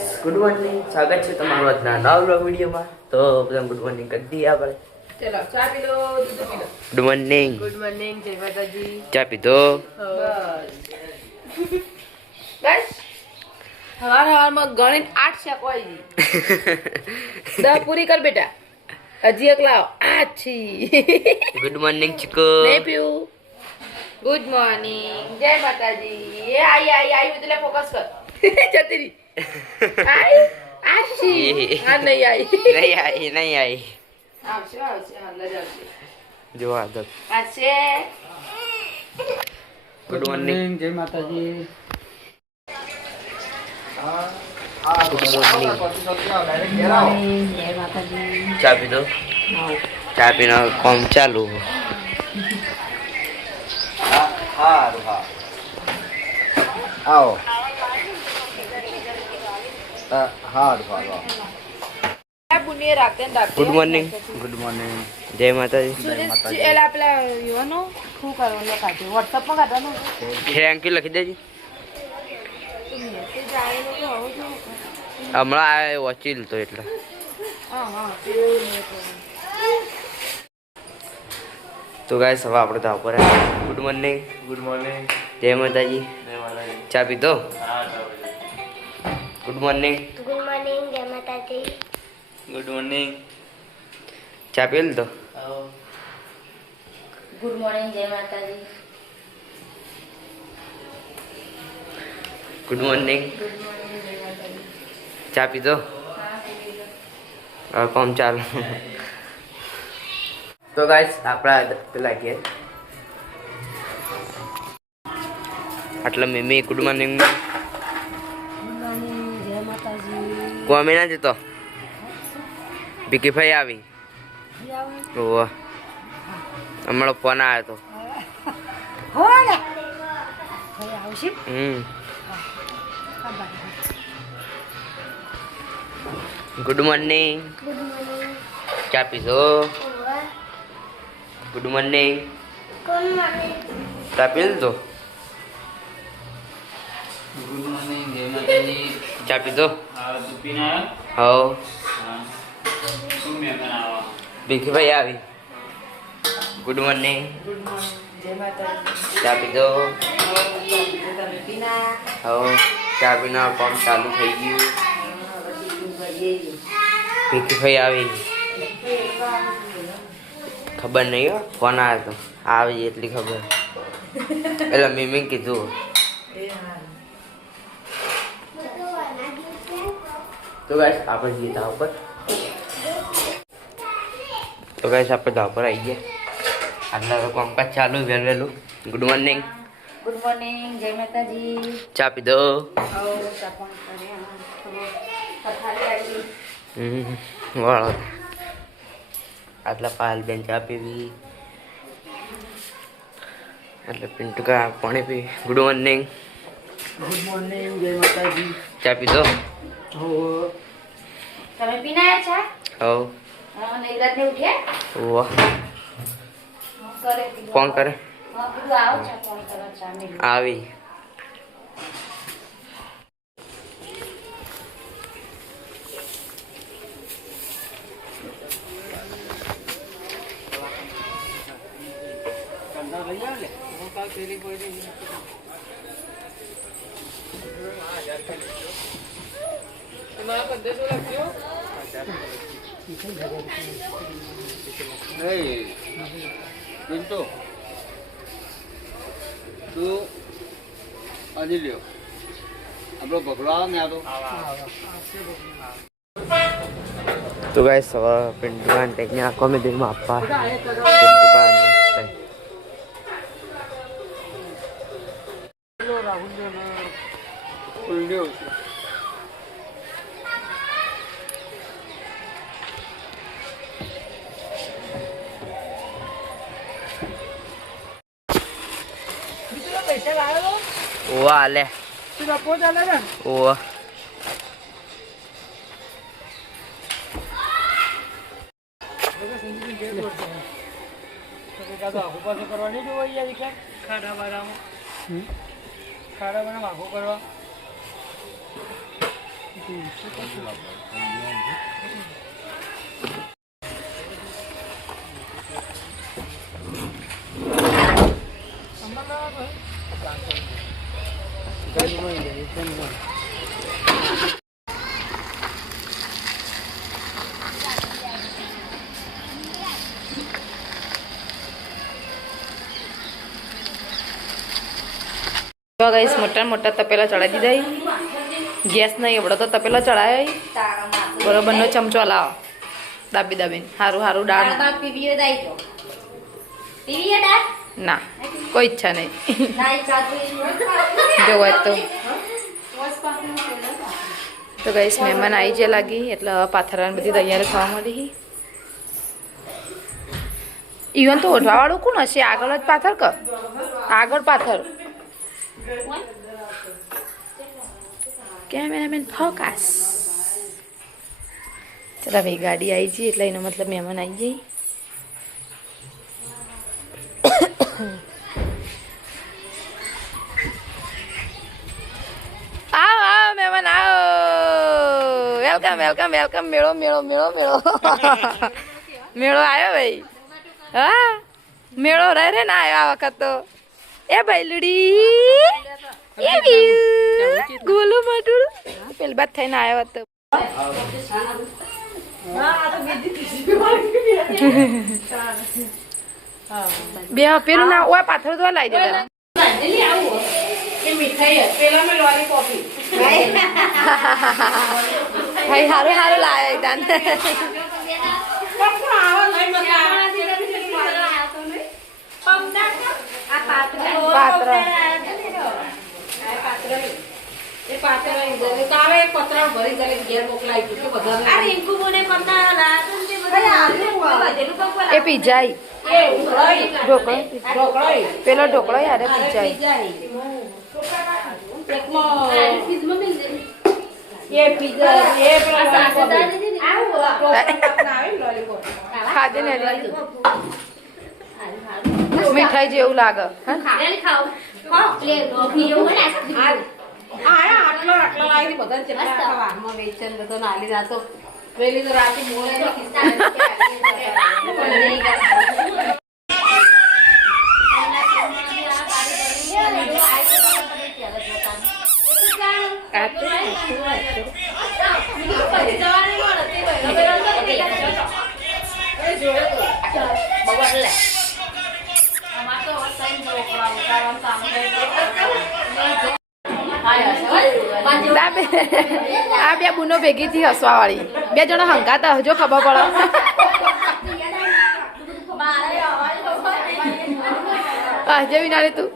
Good morning સ્વાગત છે તમારું આજના નવા બ્લોગ વિડીયોમાં. તો બધા ગુડ મોર્નિંગ કરી દઈએ આપણે. ગુડ મોર્નિંગ ગુડ મોર્નિંગ જય માતાજી. ચા પીધો? બસ. હવાર હવારમાં ગણિત આઠ છે. કોઈ દસ પૂરી કર બેટા. હજી એક લાવ. આ છી. ગુડ મોર્નિંગ ચિકો. નહીં પીવું ગુડ મોર્નિંગ જય માતાજી. એ આઈ આઈ આઈ બધું ફોકસ કર. જતી રહી. આઈ આ છી આ નહીં આઈ નહીં આવી નહીં આવી આવશે આવશે હાલ જ આવશે જો આદત આ ગુડ મોર્નિંગ જય માતાજી ગુડ મોર્નિંગ જય માતાજી ચા પીધો ચા પીને કોમ ચાલુ આવો હા, રાખતે ગુડ મોર્નિંગ ગુડ મોર્નિંગ જય માતાજી. એલા પેલા યુવાનો શું કરવાનું કાઢે? વોટ્સઅપમાં કાઢવાનું? થેન્ક યુ લખી દેજો. જાય હમણાં આ વચીલ તો એટલે. હા હા તો ગાય સવા આપણે તો ઉપર ગુડ મોર્નિંગ ગુડ મોર્નિંગ જય માતાજી. ચા પીધો. ગુડ મોર્નિંગ ગુડ મોર્નિંગ જય માતાજી ગુડ મોર્નિંગ ચા પી લીધો ગુડ મોર્નિંગ જય માતાજી ગુડ મોર્નિંગ ગુડ મોર્નિંગ જય માતાજી ચા પીધો હવે કોમ ચાલ તો ગાઈસ આપણા પેલા ઘેર. આટલા મેમી ગુડ મોર્નિંગ જય માતાજી કોમે ના જતો. ભીખીભાઈ આવી. ઓહો. હમણાં ફોન આવ્યો હતો હમ. ગુડ મોર્નિંગ ગુડ મોર્નિંગ ચા પીશો? ગુડ મોર્નિંગ ગુડ મોર્નિંગ ચા પી લીધો? ચા પીધો? મેં બનાવવા? આવી. Good morning. જય માતાજી ચા પીધો? હો ચા પીના કામ ચાલુ થઈ ગયું. ભીખીભાઈ આવી. ખબર નહીં હો ફોન આવ્યો તો. આવી એટલી ખબર. એટલે મીમી કીધું. તો ગાઈસ આપણે જઈએ ધાવ પર. તો ગાઈસ આપણે ધાવ પર આવી ગયા. તો કામકાજ ચાલુ વહેલું વહેલું. ગુડ મોર્નિંગ ગુડ મોર્નિંગ જય માતાજી. ચા પીધો વાળો આટલા પાલ બેન ચા પીવી. એટલે પિન્ટુકા પાણી પી. ગુડ મોર્નિંગ ગુડ મોર્નિંગ જય માતાજી. ચા પીધો તમે પીનાયા ચા હવ. હા ને ઉઠ્યા? વાહ. કરે કોણ કરે? હા કીધું આવો ચા ફોન કરો ચા આવી. તમારા પંદરસો લખજો Hey, Pintu. તું આજે લ્યો આપણો પકડો આવે ને આ તો તો ગાઈસ સવા પિન્ટુ કા ટેકને આખો મેં દિનમાં આપવા પિન્ટુ કા નાસ્તા કરવાની જોઈ યાર ખાડા બાડામાં ખાડા બાડા આખો કરવા ગાઈસ મોટા મોટા તપેલા ચડાવી દીધા ગેસ નહીં એવડો તો તપેલા ચડાય બરોબરનો ચમચો લાવો. દાબી દાબીને. સારું સારું દાળ? ના. કોઈ ઈચ્છા નહીં. જોવા તો. તો. ગઈશ મહેમાન આવી જે લાગી એટલે પાથરાને બધી તૈયારી થવા મળી ઇવન તો ઓઢવાવાળું કોણ હશે? આગળ જ પાથર કર. આગળ પાથર. Cameraman focus. ચાલ ભાઈ ગાડી આવી જઈ એટલે એનો મતલબ મહેમાન આવી જઈ વેલકમ વેલકમ વેલકમ. મેળો મેળો મેળો મેળો. મેળો આવ્યો ભાઈ. હા? મેળો રહે રે ના આવ્યો આ વખત તો. એ ભાઈલુડી એ ગોલો માટું પેલી બાદ થઈને આવ્યો હતો બે પેલું ના ઓય પાથર તો લાવી દેતા ભાઈ હારું હારું લાવે એકદમ પાત્ર એ પીજાઈ. ઢોકળો પેલો ઢોકળો યાર પીજાઈ. ખાજે ને મીઠાઈ જેવું લાગે? પેલી તો રાતે મોડે આ બે બુનો ભેગી થી હસવા વાળી બે જણા હંગાતા હજો ખબર પડે. હજે વિનારે તું.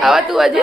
હવે તું હજે.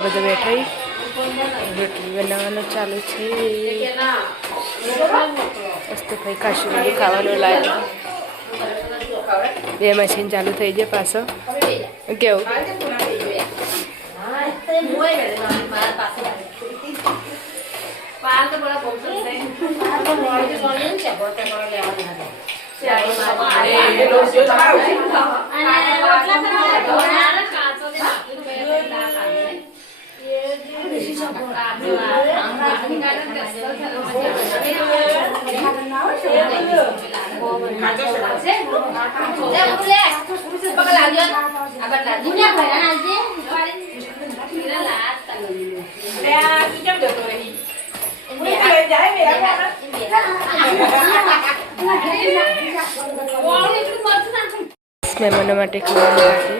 બધું બેઠી રોટલી બનાવવાનું ચાલુ છે. મસ્ત ભાઈ કાશું બધું ખાવાનું લાગે. બે મશીન ચાલુ થઈ જાય પાછો. કેવું? મહેમાનો માટે ખાવાનું છે.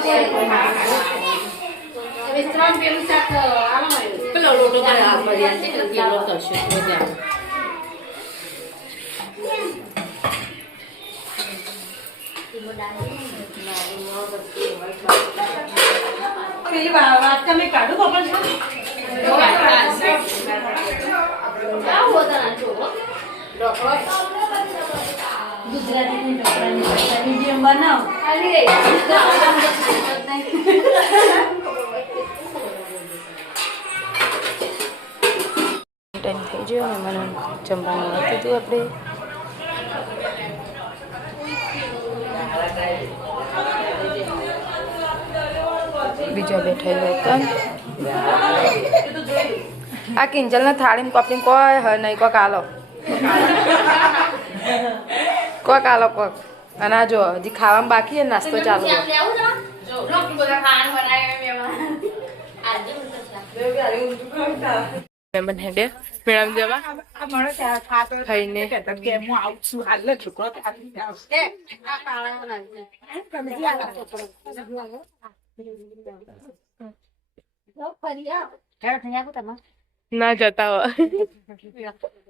છે પેલો લોટો કરશે પેલી વા- વાટકા મેં કાઢું કપડ છે. ગુજરાતી ઢોકળાની જેમ બનાવ ટાઈમ થઈ ગયો મહેમાનો જમવાનું આપી દીધું આપણે. બીજા બેઠેલો હતા. આ કિંજલને થાળીને કપડીને કોઈ હ નહીં, કોક આલો. કોક આલો કોક અને આ જો હજી ખાવામાં બાકી નાસ્તો ચાલુ છે. મહેમાન હેડે મેળામાં જવા. ખાઈને. ના જતા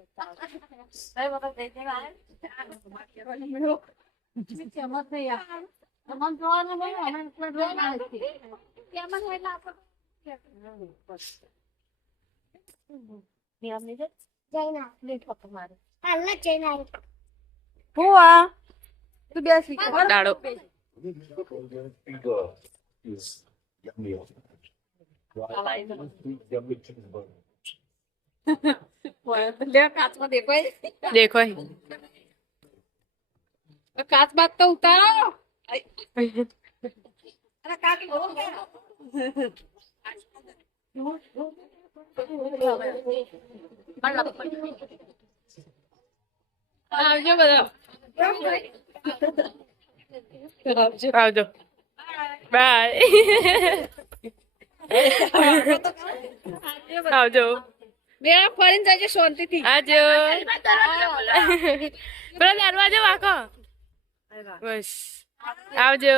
હો હુઆ તું બેસી દાડો કાચ બાત તો ઉતારો. આવજો બધા. આવજો. બાય. આવજો. બે ફરીને જજે શાંતિથી. આજો પેલો દરવાજો વાકો. બસ. આવજો.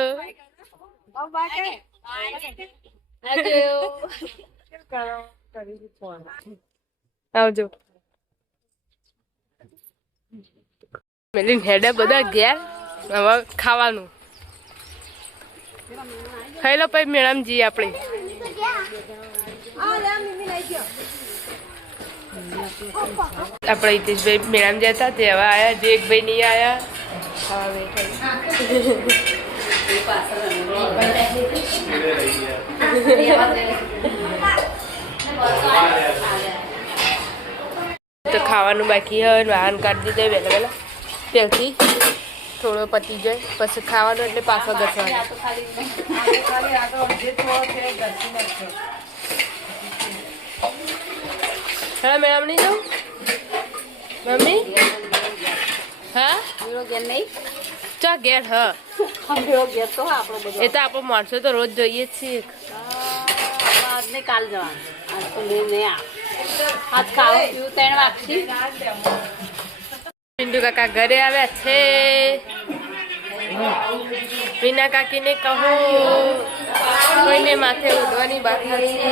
આવજો. મેલીન હેડે બધા ઘેર હવે ખાવાનું. ખાઈ લો પછી મેળામાં જઈએ આપણે. આપણે હિતેશભાઈ મેળામાં જતા તે હવે આવ્યા જે એક ભાઈ નહીં આવ્યા ખાવા બેઠા તો ખાવાનું બાકી હવે વાહન કાઢી દીધે વહેલા વહેલા. ત્યાંથી થોડો પતી જાય, પછી ખાવાનું એટલે પાછો ગસવાનું હા મેડમ નહીં જાઉં? મમ્મી? હા? ચા ઘેર હા. એ તો આપણો માણસો તો રોજ જોઈએ જ છીએ કાલ જવાનું. આજ તો મેં આજ ખાવું પીવું ત્રણ વાગશી પિન્ટુ કાકા ઘરે આવ્યા છે. મીના કાકીને કહો કોઈને માથે ઉડવાની બાકી છે.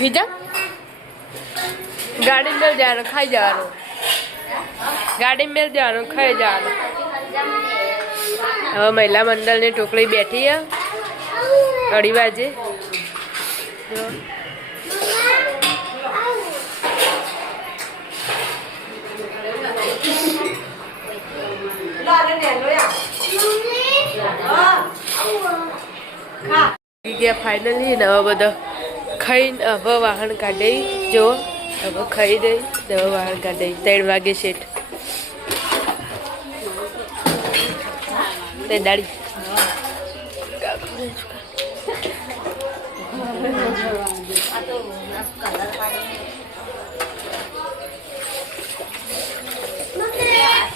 બીજા? ગાડી મેલ જવાનું, ખાઈ જવાનું. ગાડી મેલ જવાનું, ખાઈ જવાનું. હવે મહિલા મંડળની ટોકરી બેઠી અઢી વાજે જો. ગયા ફાઇનલી ને હવે બધો ખાઈને હવે વાહન કાઢે. જો હવે ખાઈ દઈ ને વાહન કાઢી. ત્રણ વાગે શેઠ. તે દાડી.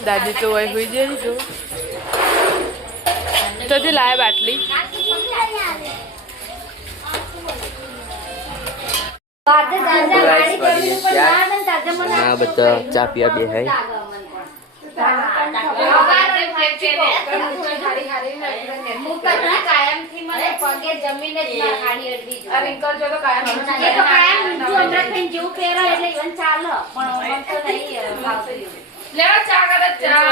દાદી તો હોય હોઈ જઈ તો તોથી લાયા બાટલી. આ બધા ચા પીવા બે હે. લેવા ચા કરે ચા.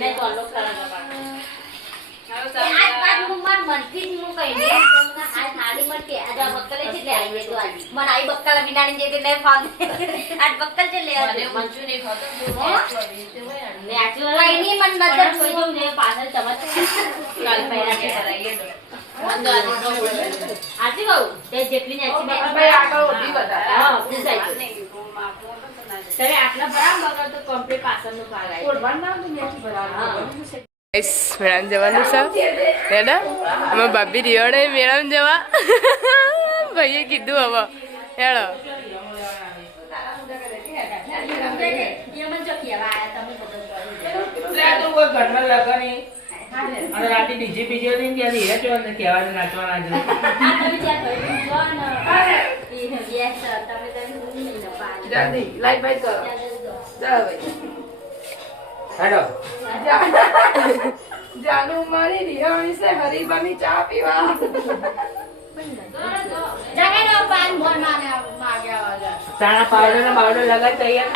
ને તમે આટલા બરાબર તો કમ્પ્લીટ પાછળનું ભાગ આવી મેળામાં જવાનું છે હેડા અમે ભાભી રિયોડે મેળામાં જવા ભાઈએ કીધું હવે હેડો લાઈટ બાઈટ કરો. હેડો. જાનુ મારી રિયાણી છે હરીબાની ચા પીવા. તારા પાવડર ને બાવડર લગાડ તૈયાર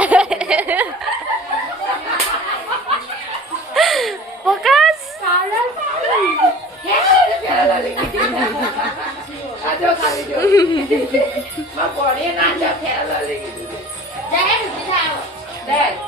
ફોકસ આજો ખાલી જો. ના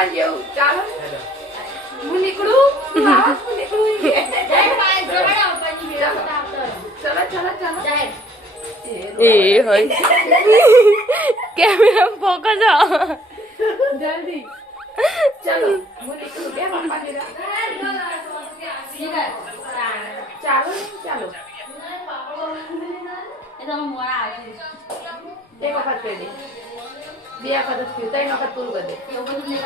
ચાલો ને પપ્પા જેવું ચાલો ને હું નીકળું હા હું નીકળું કે. જાણે પાન. જોડે ઉપરની વ્યવસ્થા આવતો રહે. ચલો ચલો ચલો જાણે. એ હોય કેમેરા ફોકસ જલ્દી ચલો હું નીકળું બે વખત થયું ત્રણ વખત પૂરું કરી દે. એવું બધું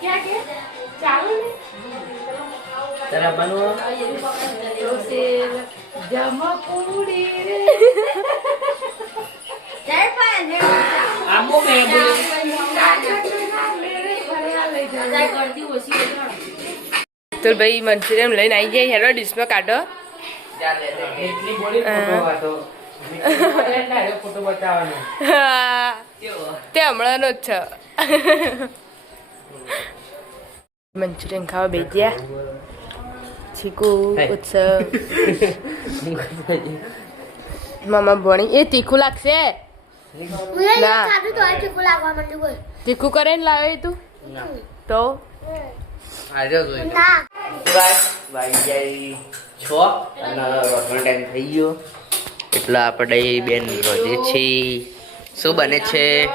ક્યાં કે? ચાલો ને. તારા બનવો? રોસેલ રે. જાણે પાન. આબુ કે જાણે ગળદી ઓછી હોય તો. ભાઈ મંચુરિયન લઈને આવી જાય હેરો ડીશમાં કાઢો. એટલી બોલી ફોટો ફોટો બતાવવાનો. તે હમણાંનો જ છે. મંચુરિયન ખાવા બેજ્યા છીકુ ઉત્સવ. મામા ભણી. એ તીખું લાગશે? ના. તીખું કરે ને લાવે તું? તો? આજે જોઈ વાગી જાય છ. અને ટાઈમ થઈ ગયો. એટલે આપણે બેન રોજે છે શું બને છે?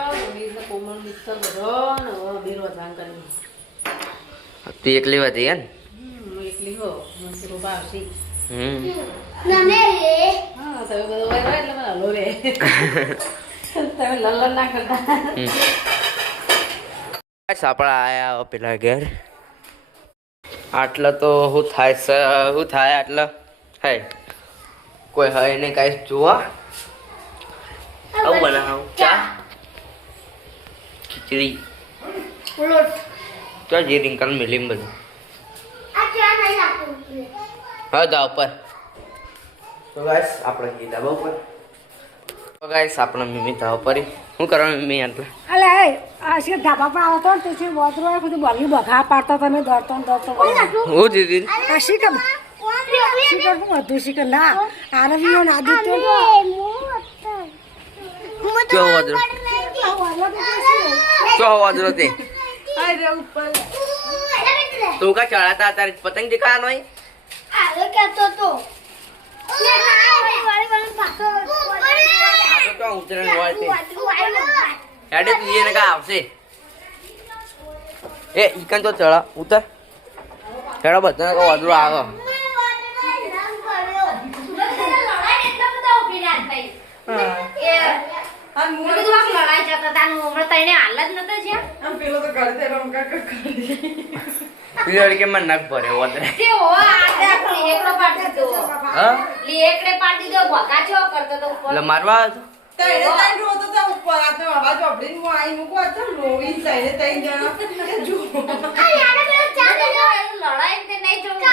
તું એકલી વધી હે આપણા. આયા પેલા ઘેર. આટલા તો શું થાય શું થાય આટલા. હે કોઈ હોય ને કાંઈ જોવા? આવું બનાવું ચા ખીચડી તો જે રિંકલ મિલી બધું હા દા ઉપર તો ગાઈસ આપણે કીધા ઉપર તો ગાઈસ આપણે મિમી ધા ઉપર શું કરવાનું મિમી એટલે અલે આ છે ધાબા પર આવતો ને પછી વોતરો બધું બોલી બગા પાડતા તમે દોડતો ને દોડતો હું દીદી આ શી ખબર શિખર હું હતું શિખર ના આરવી ના આદિત્ય કયો વાદળો. કયો વાદળો તે તું કા ચડાતા તારે પતંગ દેખાવાનો હોય? આપણે તો. ઉતરણ હોય તે? હેડે તું એને કા આવશે? એ ઈકન તો ચડા ઉતર. હેડો બધા કા વાદળો આવે. પેલી કે મને નખ ભરે વાદળે હા એટલે મારવા આવ્યો તો? ખીચડી ખાઈ લીધી, હા? બધા જ. નહીં હમ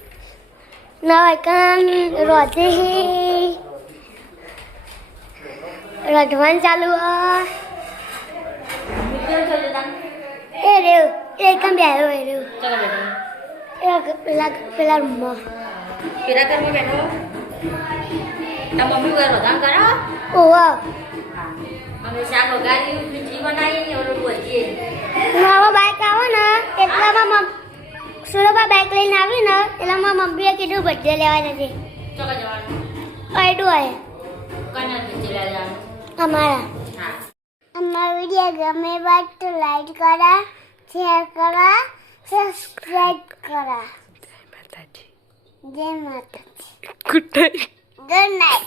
ધાબા ઉપર પેલા ઘેર આટલો બધો દેહાઈ નવકન રોધે રધવાન ચાલુ હોય. એ રેવ એ કમ બેહરો એ રેવ એ પેલા પેલા રૂમમાં મમ્મી ઘર વધાન કરો ઓવા અમે શાક વઘાર્યું ખીચડી બનાવી ને ઓલું ભજીએ મારા બાઈક આવે ને એટલામાં સુરભા બાઇક લઈને આવી ને એટલે મારા મમ્મીએ કીધું બધે લેવા નથી અડું જવાનું? અમારા. અમારા વીડિયો ગમે બાદ તો લાઈક કરા શેર કરા સબસ્ક્રાઇબ કરા. જય માતાજી. Good night good night